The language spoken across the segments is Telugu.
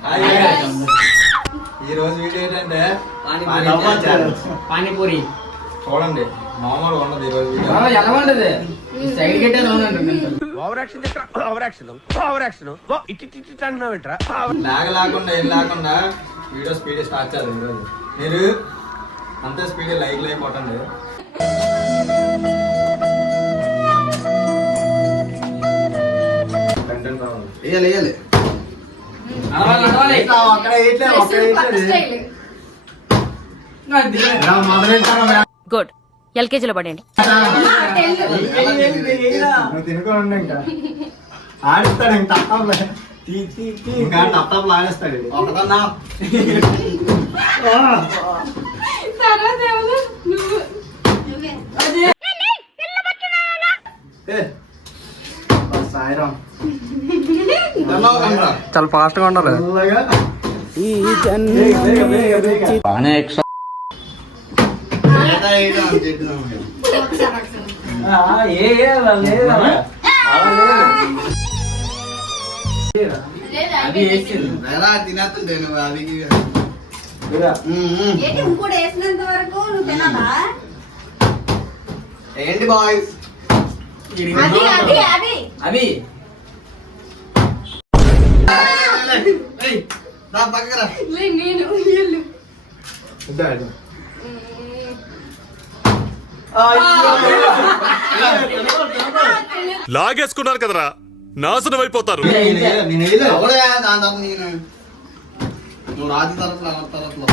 ఈ రోజు వీడియో ఏంటంటే పానీపూరి చూడండి మామూలు ఉండదు ఈ రోజు వీడియో. ఎలా ఉండదు సైడ్ గట్టే లాగ లేకుండా ఏం లేకుండా వీడియో స్పీడ్ స్టార్ట్ చేయాలి ఈరోజు. మీరు అంతే స్పీడ్ లైక్ కొట్టండి. కంటెంట్ రావాలి. వేయాలి గుడ్ ఎల్కేజీలో పడండి. తినుకోండి ఇంకా ఆడిస్తాడు ఇంకా టప్టాప్లు ఆడేస్తాడు. ఒకదన్నా సాయిరాం చాలా ఫాస్ట్ గా ఉండాలి. తినేస్తుంటే నువ్వు అది ఇంకోటి వేసినంత వరకు నువ్వు తినాలా? ఏంటి బాయ్స్ అవి పక్కరా నేను వీళ్ళు లాగేసుకున్నారు కదరా, నాశనం అయిపోతారు. నువ్వు రాజు తరఫున తరఫున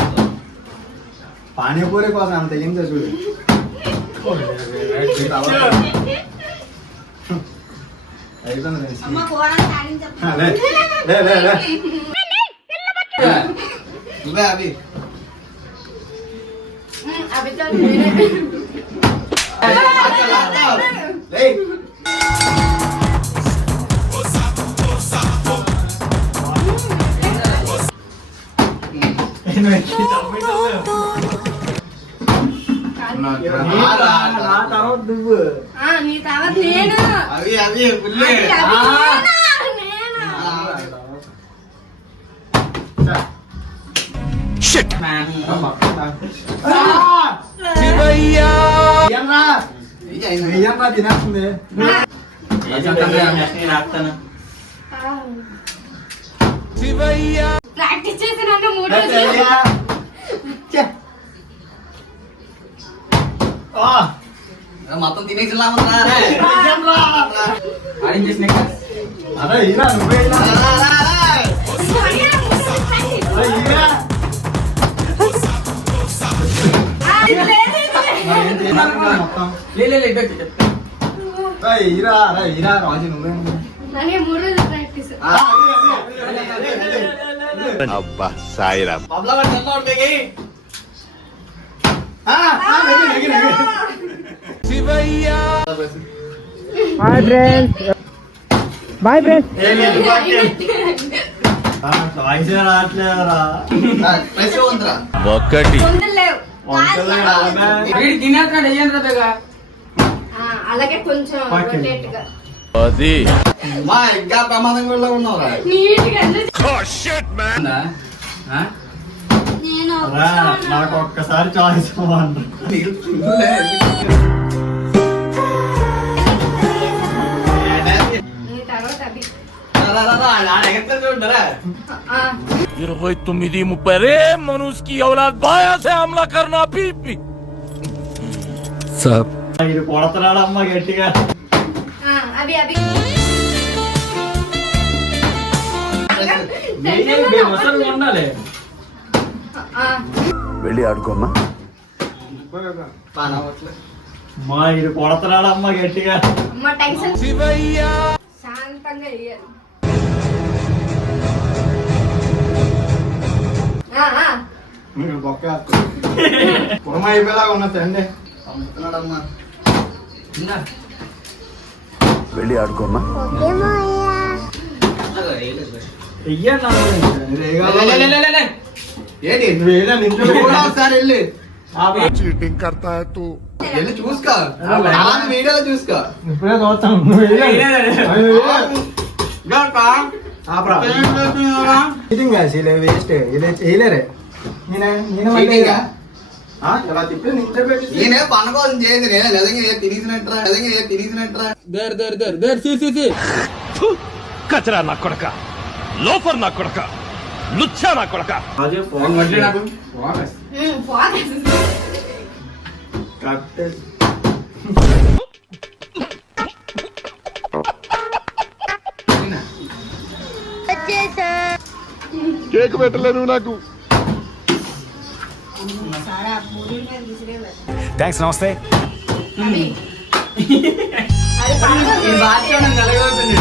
పానీపూరి కోసం అంత ఏం చూడు. అమ్మ కూర సాధించు. నువ్వే అవి అభితో నువ్వు నీ తర్వాత నేను అవి అవి పుల్లే తినేస్తుంది. ప్రాక్టీస్ చేసి నన్ను 3 రోజులు మొత్తం తినేసిలా అదే ఇలా నువ్వే ఇలా మొత్తం ఇరా రాజు నువ్వే నన్ను 3 రోజులు ప్రాక్టీస్. అబ్బా సాయిరామ్. Bye friends. ఒకటి వందలు లేవు. తినేస్తున్నాడు ఏం అలాగే కొంచెం rotate గా అది మా ఇంకా ప్రమాదం కూడా ఉన్నావురా. నీట్ గా అన్ని నేను నాకు ఒక్కసారి చాయిస్ నీ తర్వాత అభి 29-30 రే మనుష్ కి ఔలాద్ బాయా సే హమ్లా కర్నా పీపీ సాబ్. ఇది కొడతాడు అమ్మ గట్టిగా. అభి అభి ఉండాలి. వెళ్ళి ఆడుకోమ్మా. మా ఇది కొడతాడు అమ్మ గట్టిగా. అమ్మ టెన్షన్ శాంతంగా వేయాలి. బొక్క కుర్మ అయిపోయేలాగా ఉన్నా తండ్రి. అమ్ముతున్నాడమ్మా. వెళ్ళి ఆడుకోమ్మా. ఒకసారి వెళ్ళి చీటింగ్ కర్తా హై తూ. వెళ్ళి చూసుకో, వీడియోలో చూసుకో. ఇప్పుడే చూస్తాను. చీటింగ్ వేస్ట్ ఇలా చేయలేరే Cheating ఆ? ఇలా తిప్పి నించోబెట్టి నేనే పన్న కోసం చేయండి నేను నిజంగా తినేసినట్రా కచరా నా కొడక లోఫర్ నా కొడక లుచ్చా నా కొడక అదే ఫోన్ మళ్ళీ నాకు ఫోకస్ కట్ కేక్ పెట్టలేను నాకు థ్యాంక్స్ నమస్తే అవి అది పడుతుంది.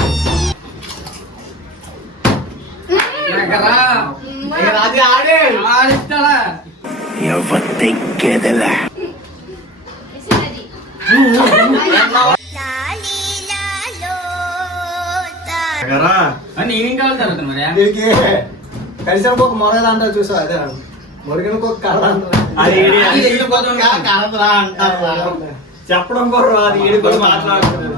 రాజు ఆడే ఆడిస్తాడా ఇసినది. నేనేం కావాలి తర్వాత మరి దీనికి కలిసిన ఒక మొరగ అంటారు చూసా అదే మురిగిన ఒక కర్ర అంటారు చెప్పడం కూడా అది ఏడుకొని మాట్లాడుతున్నారు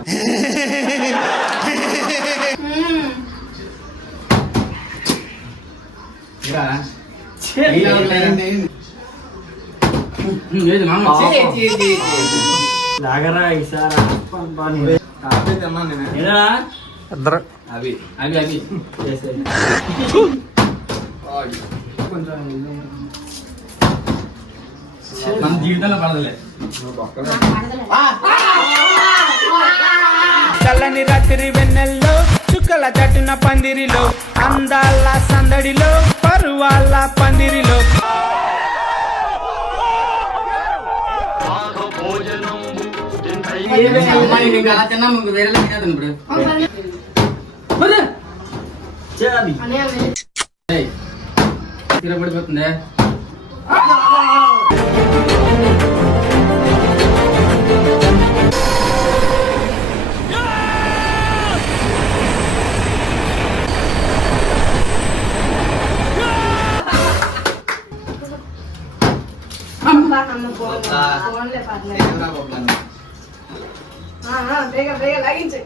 లాగరా ఈసారా కాఫీ తిన్నాను నేను అవి అవి అవి కొంచెం మన జీవితంలో పడదలే చల్లని రాత్రి వెన్నెల్లో చుక్కల చట్టున పందిరిలో అందాల సందడిలో పరువాల పందిరిలో అలా తిన్నా ముందు వేరే తినేది ఇప్పుడు చేయాలి తిరగబడిపోతుంది ఫోన్లే పర్లేదు. బేగ బేగ లాగించే.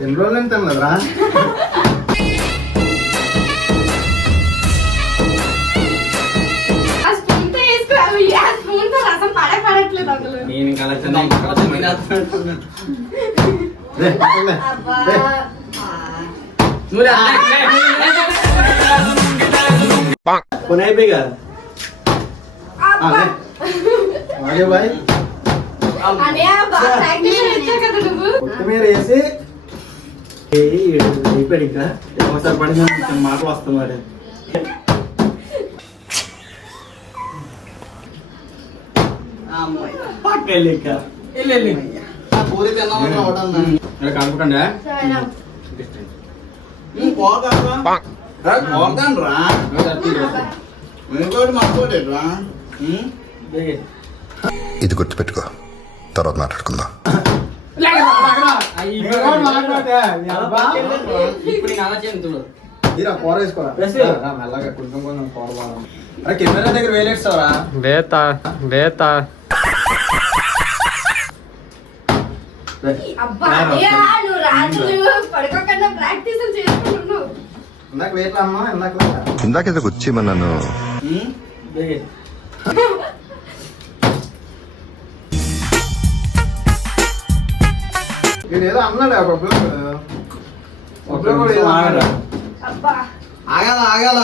ఎన్ని రోజులు ఎంత తినలేదురా ఆ స్పూన్ తో వేసుకో. ఆ స్పూన్ తో రసం పడట్లేదు అందులో. నేను ఇంకా అలా తిన్నా అబ్బా నువ్వు కొన్ని అయిపోయి కదా అబ్బా ఆగే బాయ్ అన్నయ్య బాగా ప్రాక్టీస్ చేసావు కదా నువ్వు. కొత్తిమీర వేసి అయిపోయాడు ఇంకా ఒకసారి పడిన మాటలు వస్తాం మరి పక్కెళ్ళి ఇంకా పూరి తిన్నామని ఒకటన్నా కలుపుకుండా సరేనా? పోతాను రా ఇంకోటి మర్చిపోటేట్రా ఇది గుర్తుపెట్టుకో తర్వాత మాట్లాడుకుందాం ఇప్పుడు నేను అలా చేయను చూడు ఇలా కూర వేసుకోరా మెల్లగా కొంచెం కొంచెం కూర బాగా అరే కెమెరా దగ్గర వేలేస్తావరా లేత అబ్బా అన్నయ్య నువ్వు రాత్రులు పడుకోకుండా ప్రాక్టీస్ చేసుకుంటున్నావు. ఇందాక వేట్లా అమ్మా ఇందాక ఇక్కడికి వచ్చి మరి నన్ను వీడు ఏదో అన్నాడు అప్పుడు అబ్బా ఆగాల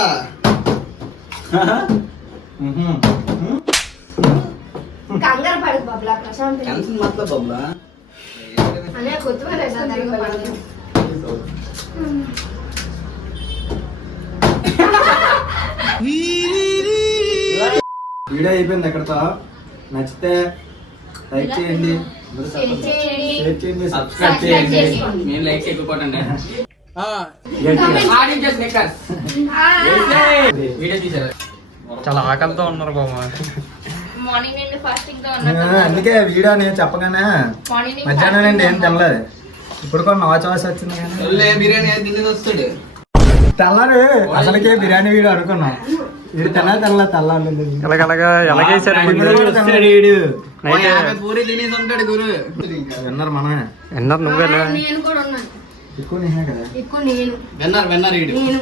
కంగారు పడకు బాబులా ప్రశాంత్. టెన్షన్ మతలబ్ బబ్లా అన్నయ్య కొత్తిమీర వేసాను దానికి పడదు. వీడియో అయిపోయింది ఎక్కడతో నచ్చితే లైక్ చేయండి షేర్ చేయండి. షేర్ చేయండి సబ్స్క్రైబ్ సబ్స్క్రైబ్ చేయండి చేసుకోండి. నేను లైక్ ఎక్కుకోటండి Comment. ఆడియన్స్ స్నిక్కర్స్ వీడియో తీసారు చాలా ఆకలితో ఉన్నారు బాబు మార్నింగ్ నుండి ఫాస్టింగ్ తో అందుకే వీడియో నేను చెప్పగానే మార్నింగ్ మధ్యాహ్నం నుండి ఏం తినలేదు ఇప్పుడు కూడా నా చాయిస్ వచ్చింది కానీ బిర్యానీ తినేది వస్తాడు తెల్లారు అసలుకే బిర్యానీ వీడియో అనుకున్నాం వీడు తినాలి తెల్లాలి ఇలాగలాగా ఎలాగేసారు యాభై పూరి తినేసి ఉంటాడు గురు. విన్నర్ మనమే. విన్నర్ నువ్వేనా? నేను కూడా ఉన్నాను. ఎక్కువ నేనే కదా. ఎక్కువ నేను. విన్నర్ ఈడు. నేను.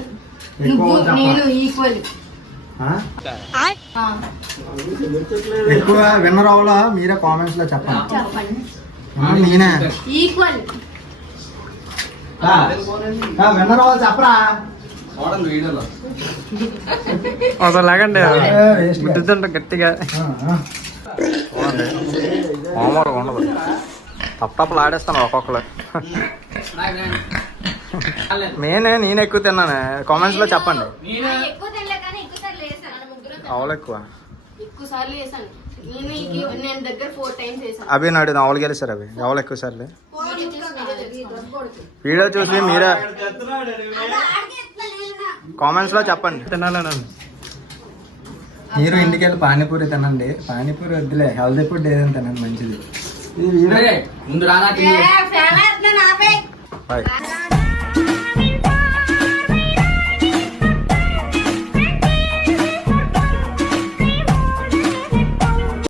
ఎక్కువ నువ్వు చెప్పా. నేను ఈక్వల్. ఆ? ఎక్కువ విన్నర్ అవ్వాలా మీరే కామెంట్స్ లో చెప్పండి. చెప్పండి. నేనే ఈక్వల్. విన్నర్ అవ్వాలి చెప్పరా. చూడండి వీడియోలో. అసలు లాగండి waste గా. గుద్దుతుంట గట్టిగా మామూలుగా ఉండదు. తప్పలు ఆడేస్తాను ఒక్కొక్కరు. నేను ఎక్కువ తిన్నాను. కామెంట్స్ లో చెప్పండి. ఎక్కువ తినలే కానీ ఎక్కువ సార్లు వేసాను. ముగ్గురు ఆవులు ఎక్కువ. ఎక్కువ సార్లు వేసాను. నేను దగ్గర 4 times వేసాను. అవి నాడు ఆవులు గెలిచారు. అవి ఆవులు ఎక్కువ సార్లు వీడియో చూసి మీరే కామెంట్స్ లో చెప్పండి. తినాలని మీరు ఇంటికి వెళ్ళి పానీపూరి తినండి. పానీపూరి వద్దులే, హెల్దీ ఫుడ్ ఏదైనా తినండి మంచిది. ముందు రానా తిను. ఫ్యాన్ వేస్తున్నాను ఆపే. బాయ్.